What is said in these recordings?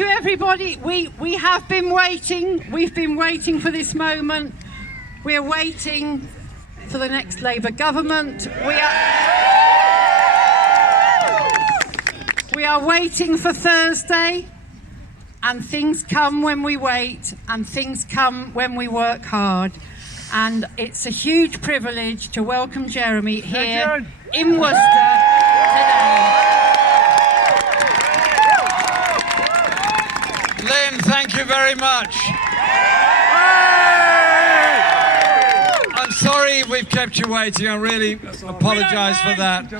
you, everybody. We have been waiting. We've been waiting for this moment. We're waiting for the next Labour government. We are waiting for Thursday, and things come when we wait, and things come when we work hard. And it's a huge privilege to welcome Jeremy here in Worcester today. Lynn, thank you very much. I'm sorry we've kept you waiting. I really apologise for that.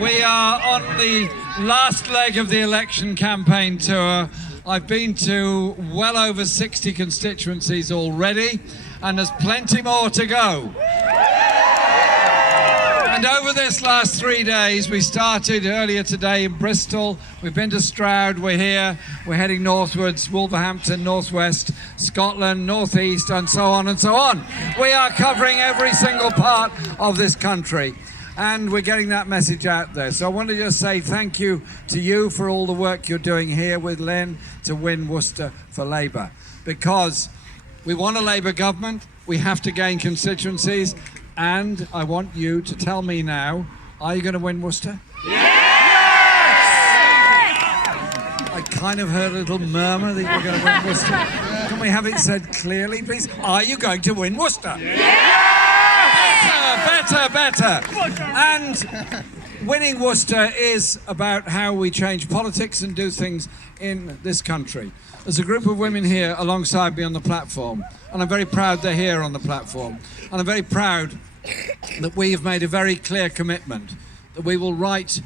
We are on the last leg of the election campaign tour. I've been to well over 60 constituencies already, and there's plenty more to go. And over this last 3 days, we started earlier today in Bristol, we've been to Stroud, we're here, we're heading northwards, Wolverhampton, northwest, Scotland, northeast, and so on and so on. We are covering every single part of this country, and we're getting that message out there. So I want to just say thank you to you for all the work you're doing here with Lynn to win Worcester for Labour. Because we want a Labour government, we have to gain constituencies, and I want you to tell me now, are you going to win Worcester? Yes! I kind of heard a little murmur that you're going to win Worcester. Can we have it said clearly, please? Are you going to win Worcester? Yes! Better. And winning Worcester is about how we change politics and do things in this country. There's a group of women here alongside me on the platform, and I'm very proud they're here on the platform. And I'm very proud that we have made a very clear commitment that we will right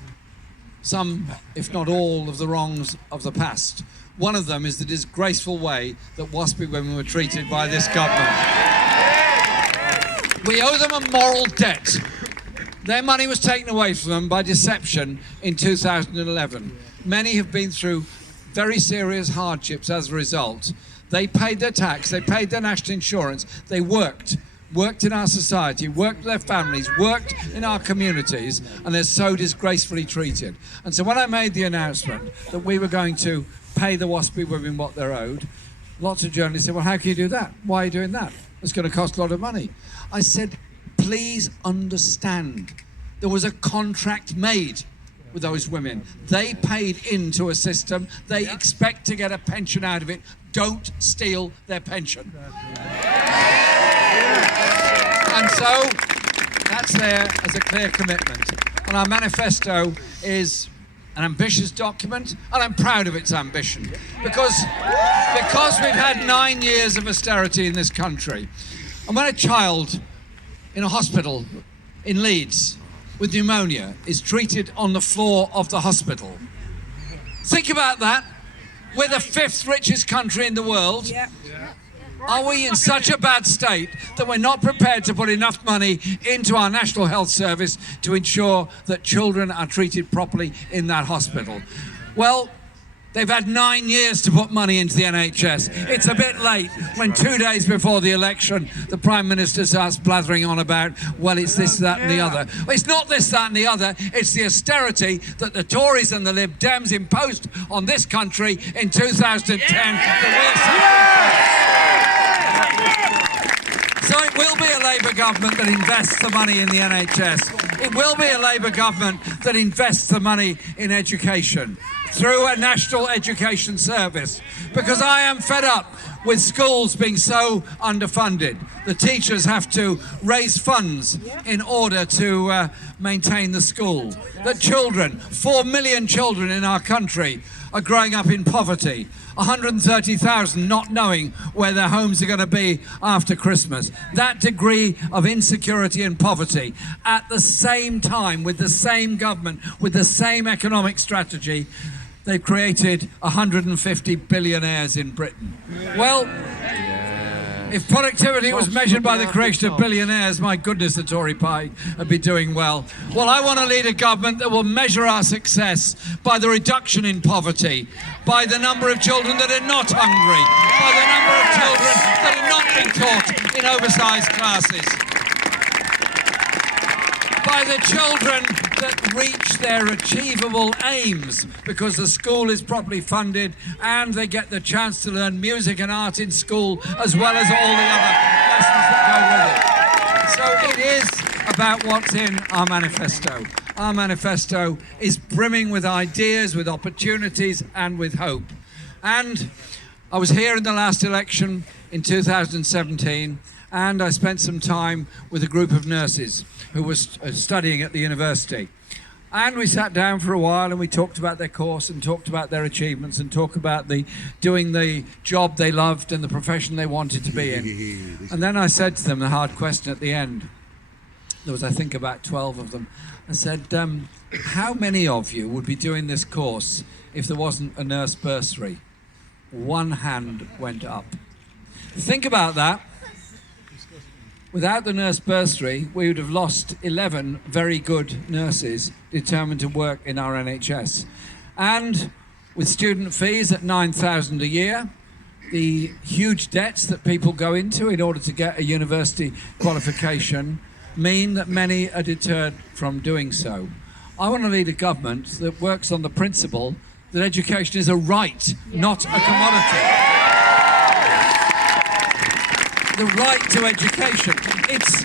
some, if not all, of the wrongs of the past. One of them is the disgraceful way that WASPy women were treated by this government. We owe them a moral debt. Their money was taken away from them by deception in 2011. Many have been through very serious hardships as a result. They paid their tax, they paid their national insurance, they worked in our society, worked with their families, worked in our communities, and they're so disgracefully treated. And so when I made the announcement that we were going to pay the WASPy women what they're owed, lots of journalists said, well, how can you do that? Why are you doing that? It's going to cost a lot of money. I said, please understand, there was a contract made with those women. They paid into a system. They expect to get a pension out of it. Don't steal their pension. And so that's there as a clear commitment. And our manifesto is an ambitious document, and I'm proud of its ambition. Because we've had 9 years of austerity in this country. And when a child in a hospital in Leeds with pneumonia is treated on the floor of the hospital. Think about that. We're the 5th richest country in the world. Yeah. Are we in such a bad state that we're not prepared to put enough money into our National Health Service to ensure that children are treated properly in that hospital? Well, they've had 9 years to put money into the NHS. It's a bit late when 2 days before the election, the Prime Minister starts blathering on about, well, it's this, that and the other. Well, it's not this, that and the other. It's the austerity that the Tories and the Lib Dems imposed on this country in 2010 So it will be a Labour government that invests the money in the NHS. It will be a Labour government that invests the money in education through a national education service, because I am fed up with schools being so underfunded. The teachers have to raise funds in order to maintain the school. That children, 4 million children in our country, are growing up in poverty. 130,000 not knowing where their homes are going to be after Christmas. That degree of insecurity and poverty at the same time, with the same government, with the same economic strategy, they've created 150 billionaires in Britain. Well, if productivity was measured by the creation of billionaires, my goodness, the Tory pie would be doing well. Well, I want to lead a government that will measure our success by the reduction in poverty, by the number of children that are not hungry, by the number of children that are not being taught in oversized classes. by the children that reach their achievable aims because the school is properly funded and they get the chance to learn music and art in school as well as all the other lessons that go with it. So it is about what's in our manifesto. Our manifesto is brimming with ideas, with opportunities and with hope. And I was here in the last election in 2017 and I spent some time with a group of nurses who were studying at the university. And we sat down for a while and we talked about their course and talked about their achievements and talked about doing the job they loved and the profession they wanted to be in. And then I said to them the hard question at the end. There was, I think, about 12 of them. I said, how many of you would be doing this course if there wasn't a nurse bursary? One hand went up. Think about that. Without the nurse bursary, we would have lost 11 very good nurses determined to work in our NHS. And with student fees at £9,000 a year, the huge debts that people go into in order to get a university qualification mean that many are deterred from doing so. I want to lead a government that works on the principle that education is a right, not a commodity. The right to education. It's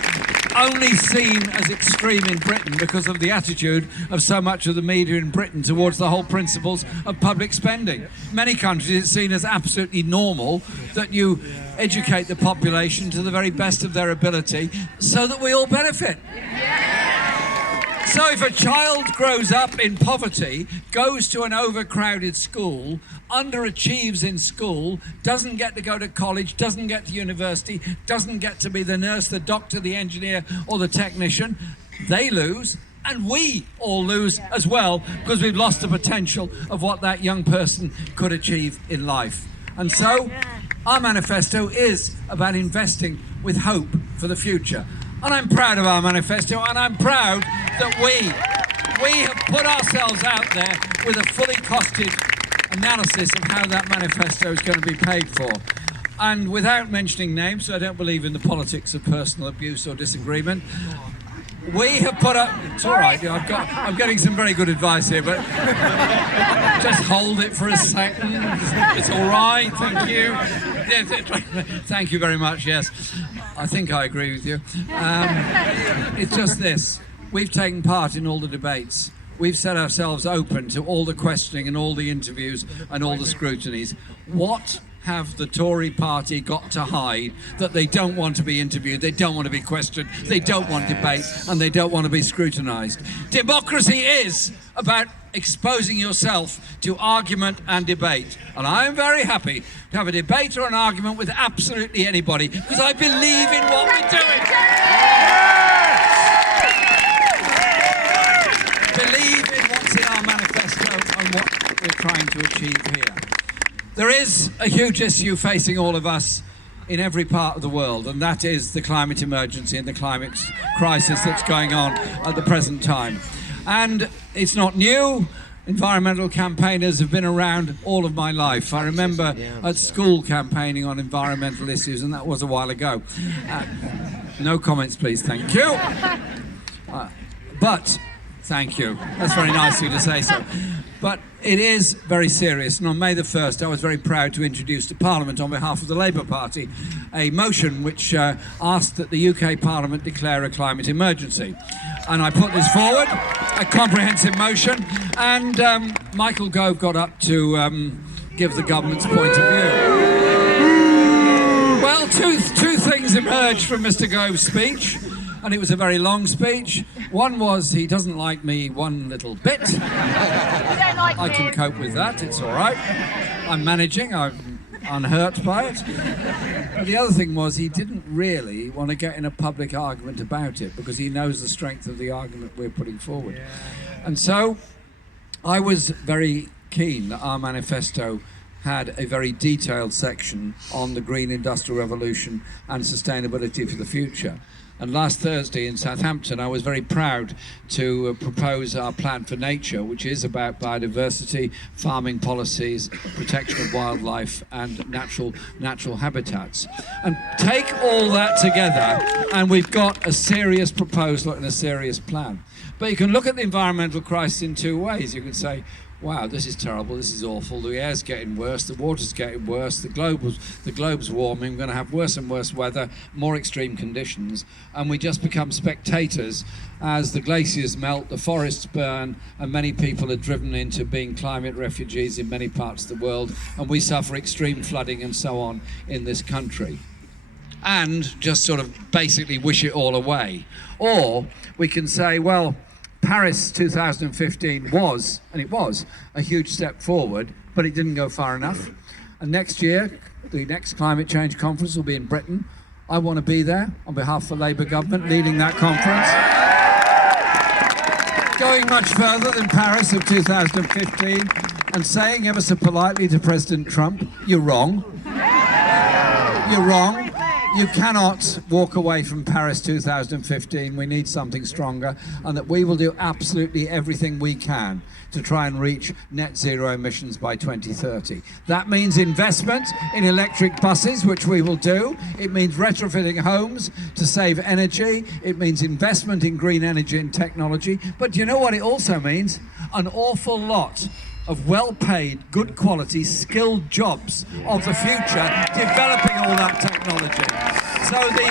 only seen as extreme in Britain because of the attitude of so much of the media in Britain towards the whole principles of public spending. Many countries it's seen as absolutely normal that you educate the population to the very best of their ability so that we all benefit. So if a child grows up in poverty, goes to an overcrowded school, underachieves in school, doesn't get to go to college, doesn't get to university, doesn't get to be the nurse, the doctor, the engineer, or the technician, they lose, and we all lose as well because we've lost the potential of what that young person could achieve in life. And so our manifesto is about investing with hope for the future. And I'm proud of our manifesto, and I'm proud that we have put ourselves out there with a fully costed analysis of how that manifesto is going to be paid for. And without mentioning names, so I don't believe in the politics of personal abuse or disagreement, we have put up... It's all right, I'm getting some very good advice here, but just hold it for a second. It's all right, thank you. Thank you very much, yes. I think I agree with you. It's just this. We've taken part in all the debates. We've set ourselves open to all the questioning and all the interviews and all the scrutinies. What have the Tory party got to hide that they don't want to be interviewed, they don't want to be questioned, they don't want debate, and they don't want to be scrutinised? Democracy is about exposing yourself to argument and debate. And I'm very happy to have a debate or an argument with absolutely anybody because I believe in what we're doing. Believe in what's in our manifesto and what we're trying to achieve here. There is a huge issue facing all of us in every part of the world, and that is the climate emergency and the climate crisis that's going on at the present time. And it's not new. Environmental campaigners have been around all of my life. I remember at school campaigning on environmental issues, and that was a while ago. No comments, please. Thank you. But thank you. That's very nice of you to say so. But it is very serious, and on May the 1st I was very proud to introduce to Parliament on behalf of the Labour Party a motion which asked that the UK Parliament declare a climate emergency. And I put this forward, a comprehensive motion, and Michael Gove got up to give the government's point of view. Well, two things emerged from Mr. Gove's speech. And it was a very long speech. One was he doesn't like me one little bit. I can cope with that, it's all right. I'm managing, I'm unhurt by it. But the other thing was he didn't really want to get in a public argument about it because he knows the strength of the argument we're putting forward. And so I was very keen that our manifesto had a very detailed section on the green industrial revolution and sustainability for the future. And last Thursday in Southampton, I was very proud to propose our plan for nature, which is about biodiversity, farming policies, protection of wildlife, and natural habitats. And take all that together, and we've got a serious proposal and a serious plan. But you can look at the environmental crisis in two ways. You can say, wow, this is terrible, this is awful, the air's getting worse, the water's getting worse, the globe's warming, we're going to have worse and worse weather, more extreme conditions, and we just become spectators as the glaciers melt, the forests burn, and many people are driven into being climate refugees in many parts of the world, and we suffer extreme flooding and so on in this country. And just sort of basically wish it all away. Or we can say, well, Paris 2015 was, and it was, a huge step forward, but it didn't go far enough. And next year, the next climate change conference will be in Britain. I want to be there on behalf of the Labour government, leading that conference. Going much further than Paris of 2015 and saying ever so politely to President Trump, you're wrong. You're wrong. You cannot walk away from Paris 2015. We need something stronger, and that we will do absolutely everything we can to try and reach net zero emissions by 2030. That means investment in electric buses, which we will do. It means retrofitting homes to save energy. It means investment in green energy and technology. But do you know what it also means? An awful lot of well-paid, good quality, skilled jobs of the future, developing all that technology. So the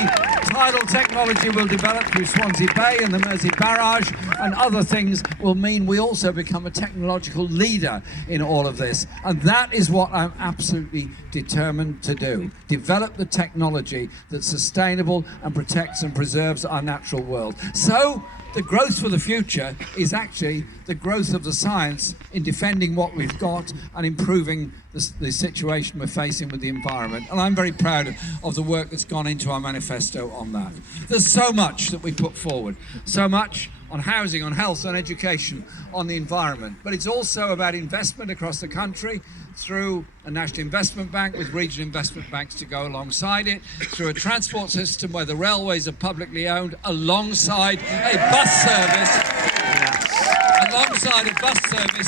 tidal technology will develop through Swansea Bay and the Mersey Barrage, and other things will mean we also become a technological leader in all of this. And that is what I'm absolutely determined to do. Develop the technology that's sustainable and protects and preserves our natural world. So the growth for the future is actually the growth of the science in defending what we've got and improving the situation we're facing with the environment. And I'm very proud of the work that's gone into our manifesto on that. There's so much that we put forward, so much on housing, on health, on education, on the environment. But it's also about investment across the country through a national investment bank with regional investment banks to go alongside it, through a transport system where the railways are publicly owned, alongside a bus service,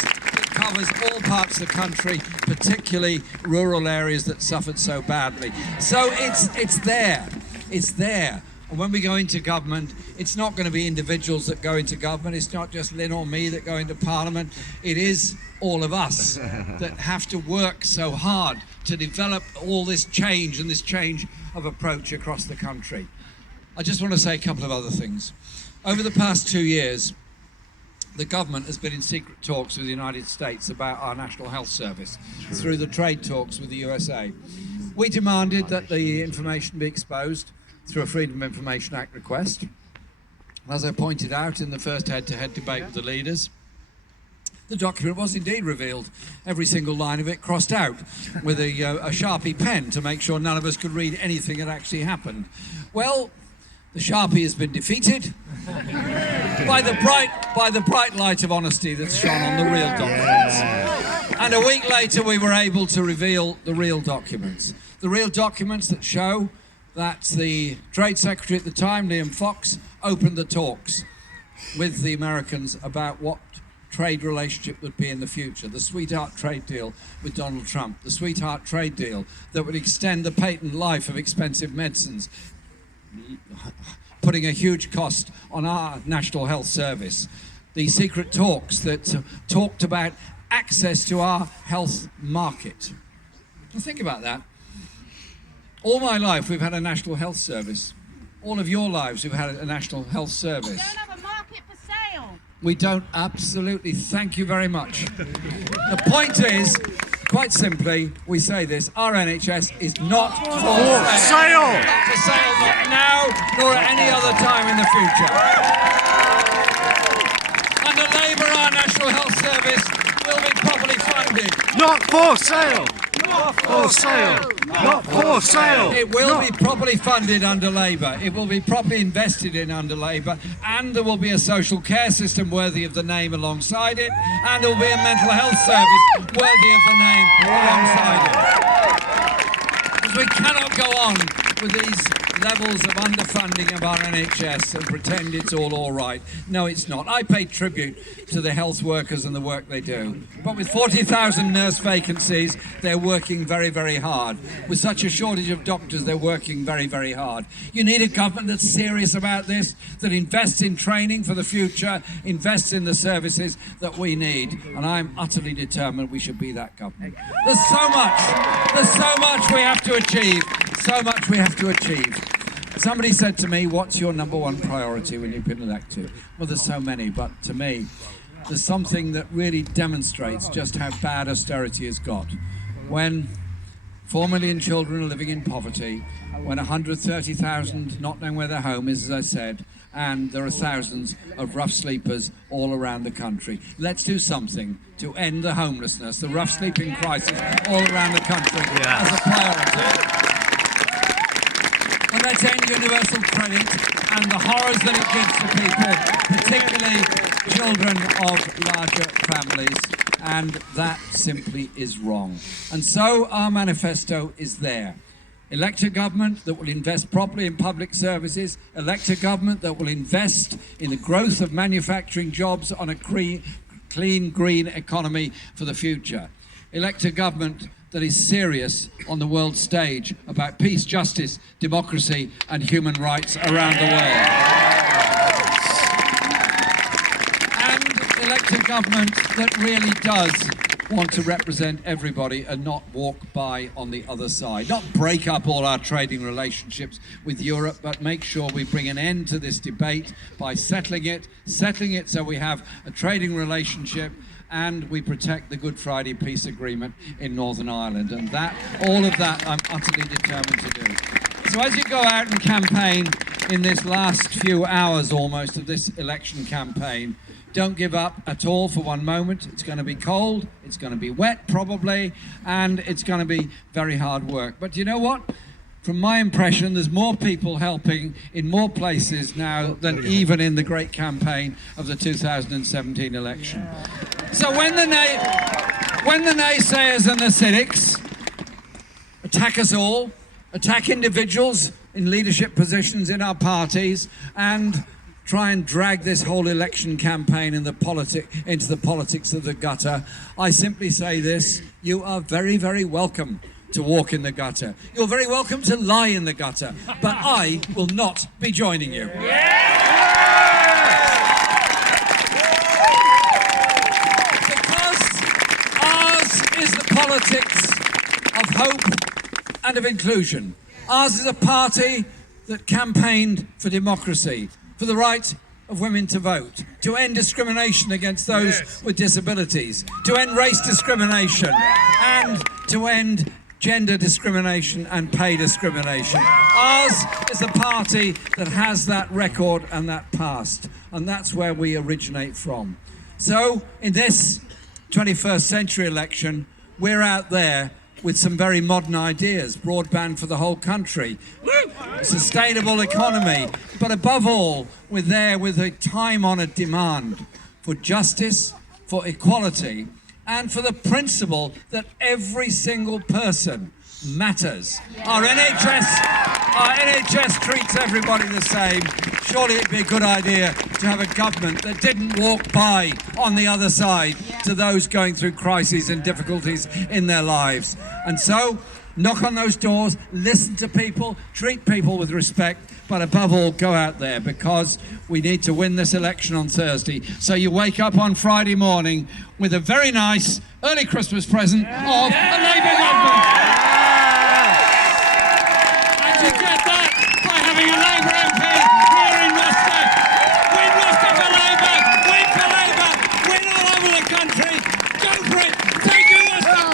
that covers all parts of the country, particularly rural areas that suffered so badly. So it's there. And when we go into government, it's not going to be individuals that go into government. It's not just Lynn or me that go into Parliament. It is all of us that have to work so hard to develop all this change and this change of approach across the country. I just want to say a couple of other things. Over the past 2 years, the government has been in secret talks with the United States about our National Health Service through the trade talks with the USA. We demanded that the information be exposed through a Freedom of Information Act request. As I pointed out in the first head-to-head debate with the leaders, the document was indeed revealed, every single line of it crossed out with a Sharpie pen to make sure none of us could read anything that actually happened. Well, the Sharpie has been defeated by the bright light of honesty that's shone on the real documents. And a week later, we were able to reveal the real documents. The real documents that show that the Trade Secretary at the time, Liam Fox, opened the talks with the Americans about what trade relationship would be in the future. The sweetheart trade deal with Donald Trump, the sweetheart trade deal that would extend the patent life of expensive medicines, putting a huge cost on our National Health Service. The secret talks that talked about access to our health market. Now think about that. All my life we've had a National Health Service. All of your lives we've had a National Health Service. We don't have a market for sale. We don't, absolutely. Thank you very much. The point is, quite simply, we say this, our NHS is not for sale. Not for sale, not now, nor at any other time in the future. Under Labour, our National Health Service will be properly funded. Not for sale. Not for sale. Not for sale. It will be properly funded under Labour. It will be properly invested in under Labour, and there will be a social care system worthy of the name alongside it, and there will be a mental health service worthy of the name alongside it. Because we cannot go on with these levels of underfunding of our NHS and pretend it's all right. No, it's not. I pay tribute to the health workers and the work they do. But with 40,000 nurse vacancies, they're working very, very hard. With such a shortage of doctors, they're working very, very hard. You need a government that's serious about this, that invests in training for the future, invests in the services that we need. And I'm utterly determined we should be that government. There's so much we have to achieve. So much we have to achieve. Somebody said to me, what's your number one priority when you've been elected? Well, there's so many, but to me, there's something that really demonstrates just how bad austerity has got. When 4 million children are living in poverty, when 130,000 not knowing where their home is, as I said, and there are thousands of rough sleepers all around the country. Let's do something to end the homelessness, the rough sleeping crisis all around the country as a priority. And let's end universal credit and the horrors that it gives to people, particularly children of larger families. And that simply is wrong. And so our manifesto is there. Elect a government that will invest properly in public services. Elect a government that will invest in the growth of manufacturing jobs on a clean, green economy for the future. Elect a government that is serious on the world stage about peace, justice, democracy and human rights around the world. And elect a government that really does want to represent everybody and not walk by on the other side. Not break up all our trading relationships with Europe, but make sure we bring an end to this debate by settling it so we have a trading relationship and we protect the Good Friday Peace Agreement in Northern Ireland. And all of that I'm utterly determined to do. So as you go out and campaign in this last few hours almost of this election campaign, don't give up at all for one moment. It's going to be cold, it's going to be wet probably, and it's going to be very hard work. But you know what? From my impression, there's more people helping in more places now than even in the great campaign of the 2017 election. So when the naysayers and the cynics attack us all, attack individuals in leadership positions in our parties, and try and drag this whole election campaign into the politics of the gutter, I simply say this: you are very, very welcome to walk in the gutter. You're very welcome to lie in the gutter, but I will not be joining you. Because ours is the politics of hope and of inclusion. Ours is a party that campaigned for democracy, for the right of women to vote, to end discrimination against those with disabilities, to end race discrimination, and to end gender discrimination and pay discrimination. Ours is a party that has that record and that past, and that's where we originate from. So in this 21st century election, we're out there with some very modern ideas: broadband for the whole country, sustainable economy, but above all, we're there with a time-honoured demand for justice, for equality, and for the principle that every single person matters. Our NHS treats everybody the same. Surely it'd be a good idea to have a government that didn't walk by on the other side to those going through crises and difficulties in their lives. And so, knock on those doors, listen to people, treat people with respect, but above all, go out there, because we need to win this election on Thursday. So you wake up on Friday morning with a very nice early Christmas present of a Labour government. And you get that by having a Labour MP here in Worcester. Win Worcester for Labour, win all over the country. Go for it, take you Worcester.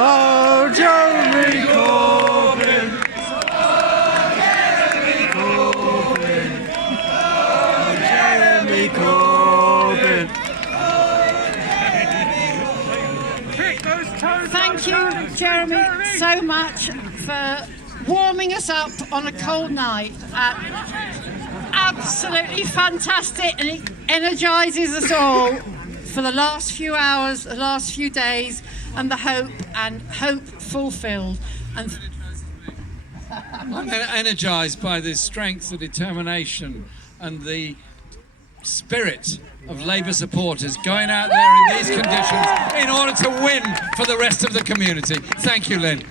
Oh, Jeremy Corbyn! Jeremy Corbyn! Thank you, Jeremy, so much for warming us up on a cold night at absolutely fantastic, and it energises us all for the last few hours, the last few days, and hope fulfilled. And I'm energised by the strength, the determination and the spirit of Labour supporters going out there in these conditions in order to win for the rest of the community. Thank you, Lynn.